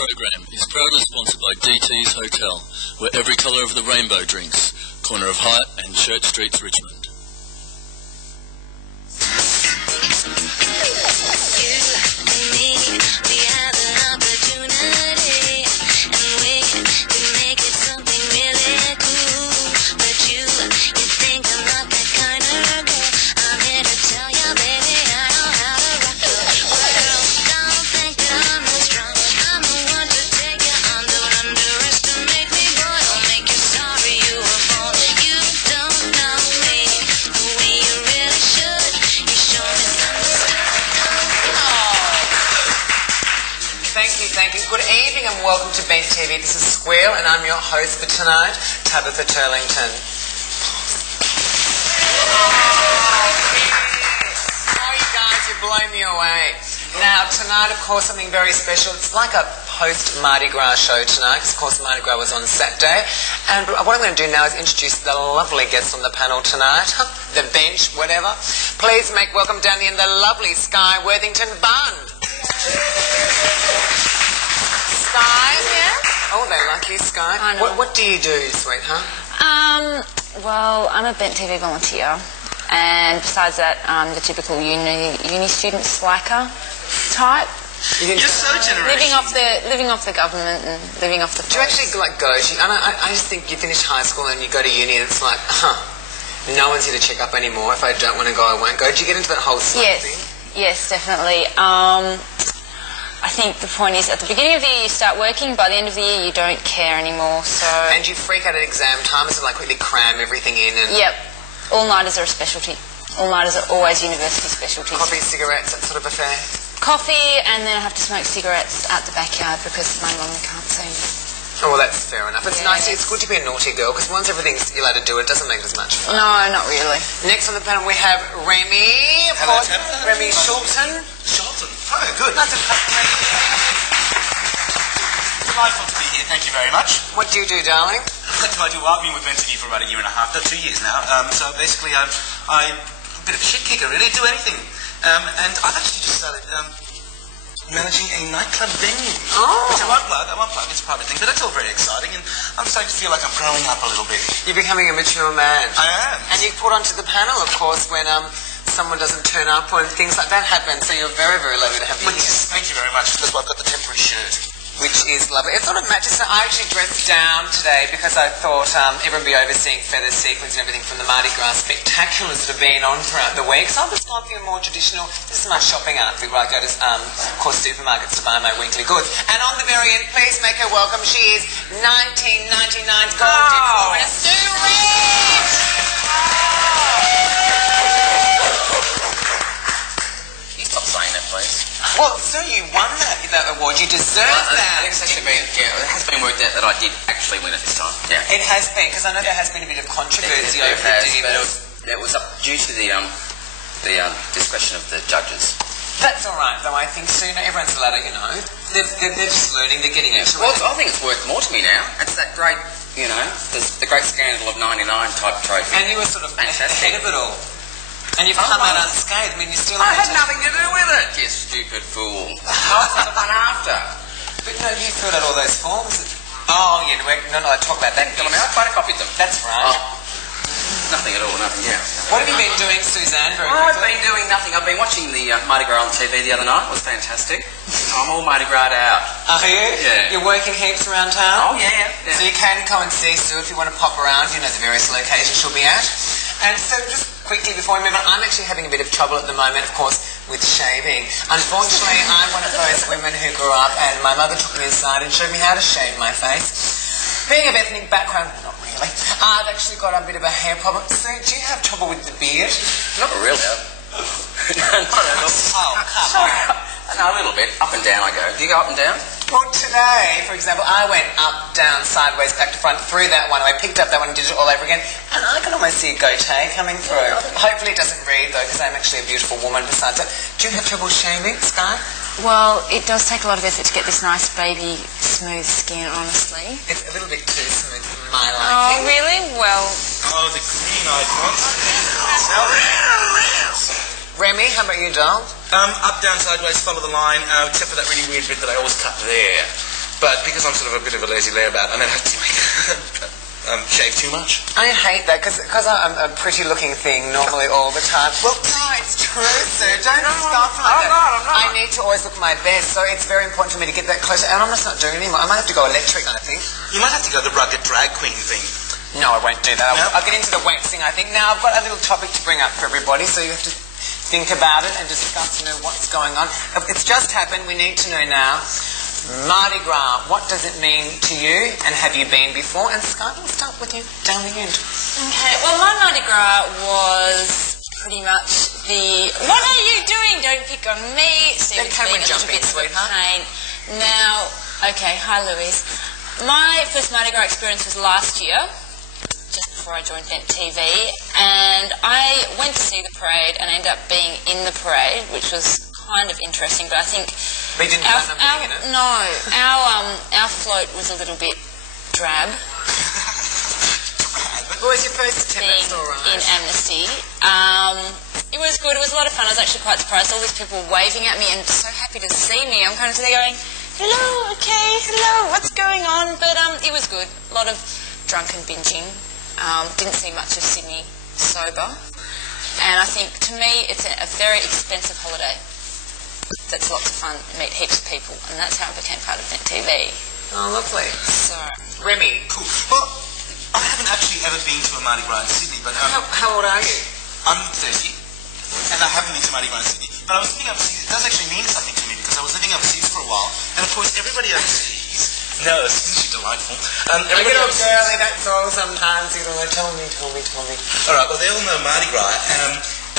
program is proudly sponsored by DT's Hotel, where every colour of the rainbow drinks. Corner of Hyatt and Church Streets, Richmond. Good evening and welcome to Bent TV. This is Squeal and I'm your host for tonight, Tabitha Turlington. Oh, you guys, you blow me away. Now, tonight, of course, something very special. It's like a post-Mardi Gras show tonight, because, of course, Mardi Gras was on Saturday. And what I'm going to do now is introduce the lovely guests on the panel tonight, the bench, whatever. Please make welcome down the end the lovely Sky Worthington Bund. Sky, yeah? Oh, they like you, Sky. I know. What do you do, sweetheart? Well, I'm a Bent TV volunteer, and besides that, I'm the typical uni student slacker type. You're so generous. Living off the government and living off the Do you actually go? I just think you finish high school and you go to uni and it's like, no one's here to check up anymore. If I don't want to go, I won't go. Do you get into that whole slack thing? Yes, definitely. I think the point is, at the beginning of the year you start working, by the end of the year you don't care anymore, so... And you freak out at exam time, so like quickly cram everything in and... Yep. All-nighters are a specialty. All-nighters are always university specialties. Coffee, cigarettes, that sort of affair? Coffee, and then I have to smoke cigarettes out the backyard because my mum can't see me. Oh, well, that's fair enough. It's nice. It's good to be a naughty girl, because once everything's you're allowed to do it, doesn't make it as much fun. No, not really. Next on the panel we have Remy. Hello, Tabitha. Remy Shulton. Shulton. Oh, good. Nice to meet you. Delightful to be here. Thank you very much. What do you do, darling? What do I do? Well, I've been with Bent TV for about a year and a half, 2 years now. So basically, I'm a bit of a shit kicker, really. Do anything. And I've actually just started managing a nightclub venue. Oh. Which I won't plug. It's a private thing, but it's all very exciting, and I'm starting to feel like I'm growing up a little bit. You're becoming a mature man. I am. And you put onto the panel, of course, when someone doesn't turn up or things like that happen. So you're very, very lucky to have you here. Thank you very much. That's why I've got the temporary shirt. Which is lovely. It sort of matches. So I actually dressed down today because I thought everyone would be overseeing feather sequins and everything from the Mardi Gras spectaculars that have been on throughout the week. So I've just gone for a more traditional, this is my shopping outfit where I go to, of course, supermarkets to buy my weekly goods. And on the very end, please make her welcome. She is 1999's Gold Disc winner, Sue Rich! Can you stop saying that, please? Well, Sue, you won that award. You deserve that. I think it's actually been, it has been worked out that I did actually win it this time. Yeah. It has been, because I know there has been a bit of controversy over it was up due to the discretion of the judges. That's all right, though. I think soon everyone's allowed to, they're just learning, they're getting into Well, it. I think it's worth more to me now. It's that great, the great scandal of '99 type trophy. And you were sort of fantastic. ahead of it all. And you've come out unscathed. I mean, you're still... I had nothing to do with it. You stupid fool. I was the one after. But no, you filled out all those forms. Oh, yeah, no, I talk about that. Fill them out, photocopied them. That's right. Nothing at all, nothing, yeah. What have you been doing, Suzanne, very I've quickly? been doing nothing. I've been watching the Mardi Gras on TV the other night. It was fantastic. I'm all Mardi Gras out. Are you? Yeah. You're working heaps around town? Oh, yeah. So you can come and see Sue if you want to pop around, the various locations she'll be at. And so just quickly before we move on, I'm actually having a bit of trouble at the moment, of course, with shaving. Unfortunately, I'm one of those women who grew up and my mother took me aside and showed me how to shave my face. Being of ethnic background, not really, I've actually got a bit of a hair problem. So do you have trouble with the beard? Not really. Oh, come on. No, a little bit. Up and down I go. Do you go up and down? Well, today, for example, I went up, down, sideways, back to front, through that one. I picked up that one and did it all over again. And I can almost see a goatee coming through. Hopefully it doesn't read, though, because I'm actually a beautiful woman besides that. Do you have trouble shaving, Sky? Well, it does take a lot of effort to get this nice baby smooth skin, honestly. It's a little bit too smooth for my liking. Oh, really? Well... Oh, the green-eyed ones. Remy, how about you, doll? Up, down, sideways, follow the line, except for that really weird bit that I always cut there. But because I'm sort of a bit of a lazy layabout, I never have to like shave too much. I hate that because I'm a pretty looking thing normally all the time. Well, no, it's true, Sue. Don't stop like that. I'm not. I need to always look my best, so it's very important for me to get that closer. And I'm just not doing it anymore. I might have to go electric, I think. You might have to go the rugged drag queen thing. No, I won't do that. No? I'll get into the waxing, I think. Now, I've got a little topic to bring up for everybody, so you have to think about it and discuss, what's going on. It's just happened. We need to know now. Mardi Gras, what does it mean to you, and have you been before? And Sky, we'll start with you down the end. Okay, well, my Mardi Gras was pretty much the... What are you doing? Don't pick on me. Then can we jump in, sweetheart? Now, okay, hi, Louise. My first Mardi Gras experience was last year, just before I joined Vent TV, and I went to see the parade and ended up being in the parade, which was kind of interesting, but I think... But you didn't plan on being in it? No, our float was a little bit drab. What was your first attempt? Being That's all right. in Amnesty. It was good, it was a lot of fun. I was actually quite surprised. All these people were waving at me and so happy to see me. I'm kind of sitting there going, hello, okay, hello, what's going on? But it was good. A lot of drunken binging. Didn't see much of Sydney sober. And I think, to me, it's a very expensive holiday. That's lots of fun, meet heaps of people, and that's how I became part of Vent TV. Oh, lovely. So, Remy, Cool. Well, I haven't actually ever been to a Mardi Gras in Sydney, but how old are you? I'm 30, and I haven't been to Mardi Gras in Sydney. But I was living overseas. It does actually mean something to me because I was living overseas for a while, and of course everybody overseas knows. Isn't she delightful? I get all girly, that's all sometimes. You know, tell me. All right. Well, they all know Mardi Gras,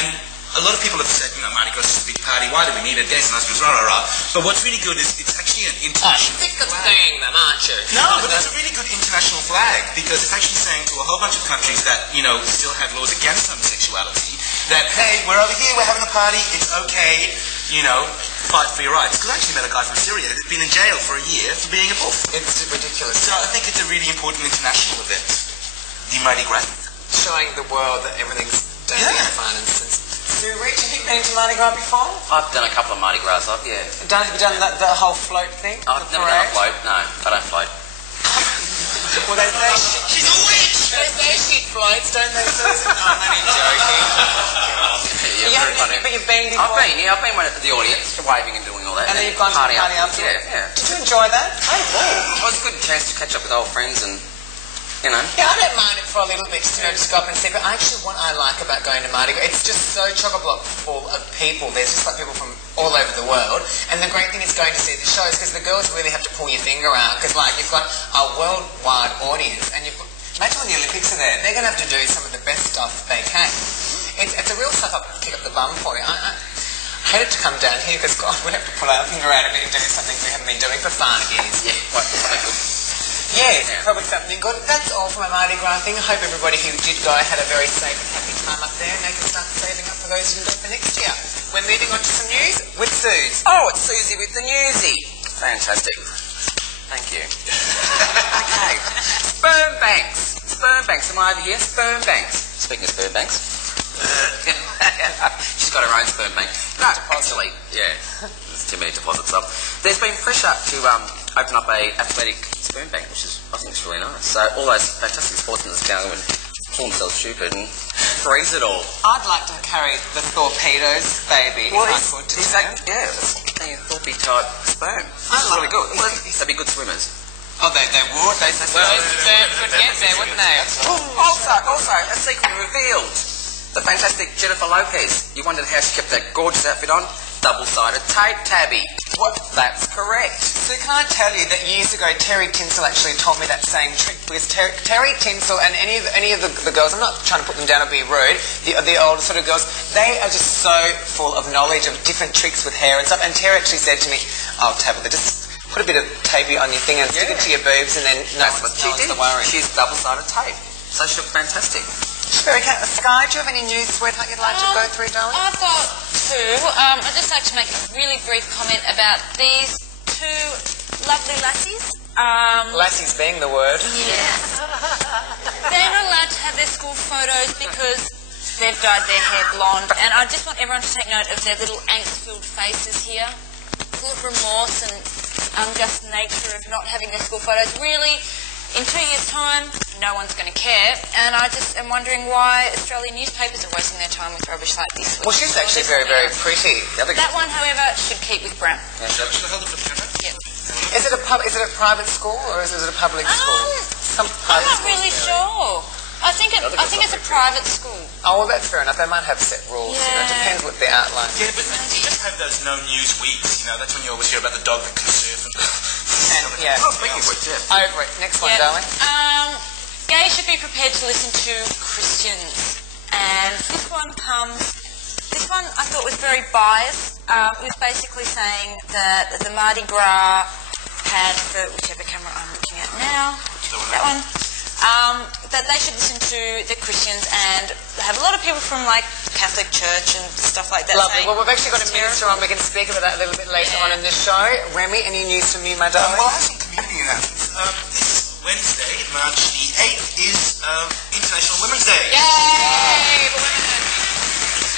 and a lot of people have said, Mardi Gras is a big party. Why do we need it? Dancing husbands, rah, rah, rah. But what's really good is it's actually an international Pick the flag. thing then, aren't you? No, but it's a really good international flag because it's actually saying to a whole bunch of countries that, still have laws against homosexuality that, hey, we're over here, we're having a party, it's okay, fight for your rights. Because I actually met a guy from Syria who's been in jail for a year for being a wolf. It's ridiculous. So I think it's a really important international event, the Mardi Gras. Showing the world that everything's dandy Yeah. and fun and sense. Sue, Rich, have you been to Mardi Gras before? I've done a couple of Mardi Gras, yeah. Have you done the whole float thing? I've The never done a parade? float. No, I don't float. Well, they say she's a witch! They say she floats, don't they, Susan? No, I'm only joking. Yeah, very funny. But you've been before? I've been at the audience, waving and doing all that. And then you've gone to the party afterwards? Yeah. Did you enjoy that? It was a good chance to catch up with old friends and, Yeah, I don't mind it for a little bit, just go up and see. But actually, what I like about going to Mardi Gras, it's just so chock-a-block full of people. There's just like people from all over the world. And the great thing is going to see the shows because the girls really have to pull your finger out because, you've got a worldwide audience and imagine when the Olympics are there, they're going to have to do some of the best stuff they can. It's a real suck up, kick up the bum for you. I hate it to come down here because, God, we'd have to pull our finger out of it and do something we haven't been doing for 5 years. yeah, something good. Yes, probably something good. That's all for my Mardi Gras thing. I hope everybody who did go had a very safe and happy time up there and they can start saving up for those who go for next year. We're moving on to some news with Suze. Oh, it's Susie with the newsie. Fantastic. Thank you. Okay. Sperm banks. Am I over here? Sperm banks. Speaking of sperm banks. She's got her own sperm bank. No, actually, yeah. There's too many deposits up. There's been pressure to open up a athletic sperm bank, which is, I think, it's really nice. So all those fantastic sportsmen that's going and pull themselves stupid and freeze it all. I'd like to carry the Torpedoes baby if I could. Is that, yeah, it's a Thorpe type sperm. I love really it. good. Well, they'd be good swimmers. Oh, they would. They could get there, wouldn't they? Also, a secret revealed. The fantastic Jennifer Lopez. You wondered how she kept that gorgeous outfit on? Double-sided tape, Tabby. What? That's correct. So can I tell you that years ago Terry Tinsel actually taught me that same trick because Terry Tinsel and any of the girls, I'm not trying to put them down or be rude, the older sort of girls, they are just so full of knowledge of different tricks with hair and stuff. And Terry actually said to me, "Oh, Tabitha, just put a bit of tape on your thing and stick it to your boobs and then That's what she no one's did. to worry." She's double-sided tape. So she looked fantastic. Very kind. Sky, do you have any news, sweetheart, you'd like to go through, darling? I've got two. I'd just like to make a really brief comment about these two lovely lassies. Lassies being the word. Yeah. They're not allowed to have their school photos because they've dyed their hair blonde. And I just want everyone to take note of their little angst-filled faces here. full of remorse and unjust nature of not having their school photos. Really, in 2 years' time, no one's going to care, and I just am wondering why Australian newspapers are wasting their time with rubbish like this. Well, she's actually very, very pretty. That one, however, should keep with Brown. Should I hold it for the camera? Yeah. Is it a private school or is it a public school? Some I'm private not schools really do. sure. I think it's a private school. Oh, well, that's fair enough. They might have set rules. You know, it Yeah. depends what their outline. Yeah, but you just have those no news weeks, you know, that's when you always hear about the dog that can surf and... Yeah. Oh, speaking of which, yeah. Over it. Next one, darling. Gays should be prepared to listen to Christians. And this one I thought was very biased. It was basically saying that the Mardi Gras had, for whichever camera I'm looking at now, that one, that they should listen to the Christians, and have a lot of people from like Catholic Church and stuff like that. Lovely. saying Well, we've actually got a it's minister on. terrible. We can speak about that a little bit later Yeah. on in this show. Remy, any news from you, my darling? Well, I have some community announcements. This Wednesday, March the 8th, is International Women's Day. Yay! For women.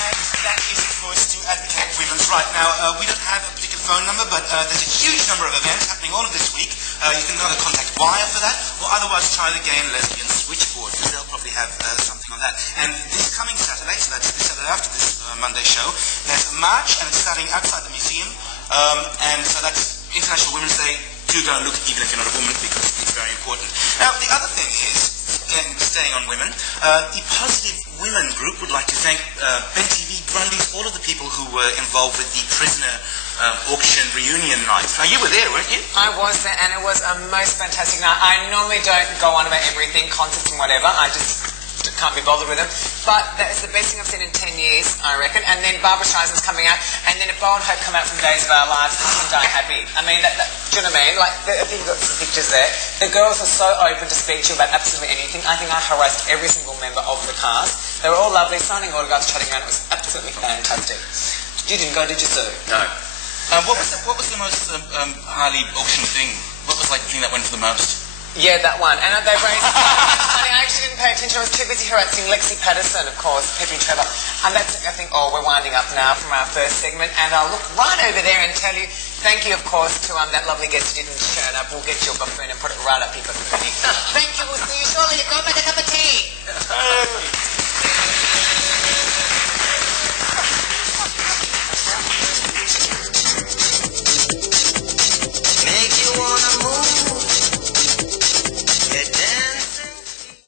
And that is, of course, to advocate women's rights. Now, we don't have a particular phone number, but there's a huge number of events happening all of this week. You can either contact Wire for that, or otherwise try the Gay and Lesbian Switchboard, because they'll probably have something on that. And this coming Saturday, so that's the Saturday after this Monday show, there's a march, and it's starting outside the museum. And so that's International Women's Day. Do go and look, even if you're not a woman, because it's very important. Now, the other thing is, again, staying on women, the Positive Women group would like to thank Betty V. Grundy's, all of the people who were involved with the prisoner auction reunion night. Now, you were there, weren't you? I was there, and it was a most fantastic night. I normally don't go on about everything, concerts and whatever. I just can't be bothered with them. But that is the best thing I've seen in 10 years, I reckon. And then Barbara Streisand's coming out, and then if Bo and Hope come out from Days of Our Lives, I can die happy. I mean, do you know what I mean? Like, I think you've got some pictures there. The girls are so open to speak to you about absolutely anything. I think I harassed every single member of the cast. They were all lovely, signing autographs, chatting around. It was absolutely fantastic. You didn't go, did you, Sue? No. What was the most highly auctioned thing? What was like the thing that went for the most? Yeah, that one. And they raised money. I actually didn't pay attention. I was too busy harassing Lexi Patterson, of course, Peppy Trevor. And that's, I think, we're winding up now from our first segment. And I'll look right over there and tell you, thank you, of course, to that lovely guest who didn't turn up. We'll get your buffoon and put it right up your buffoon. Thank you. We'll see you shortly. Go make a cup of tea.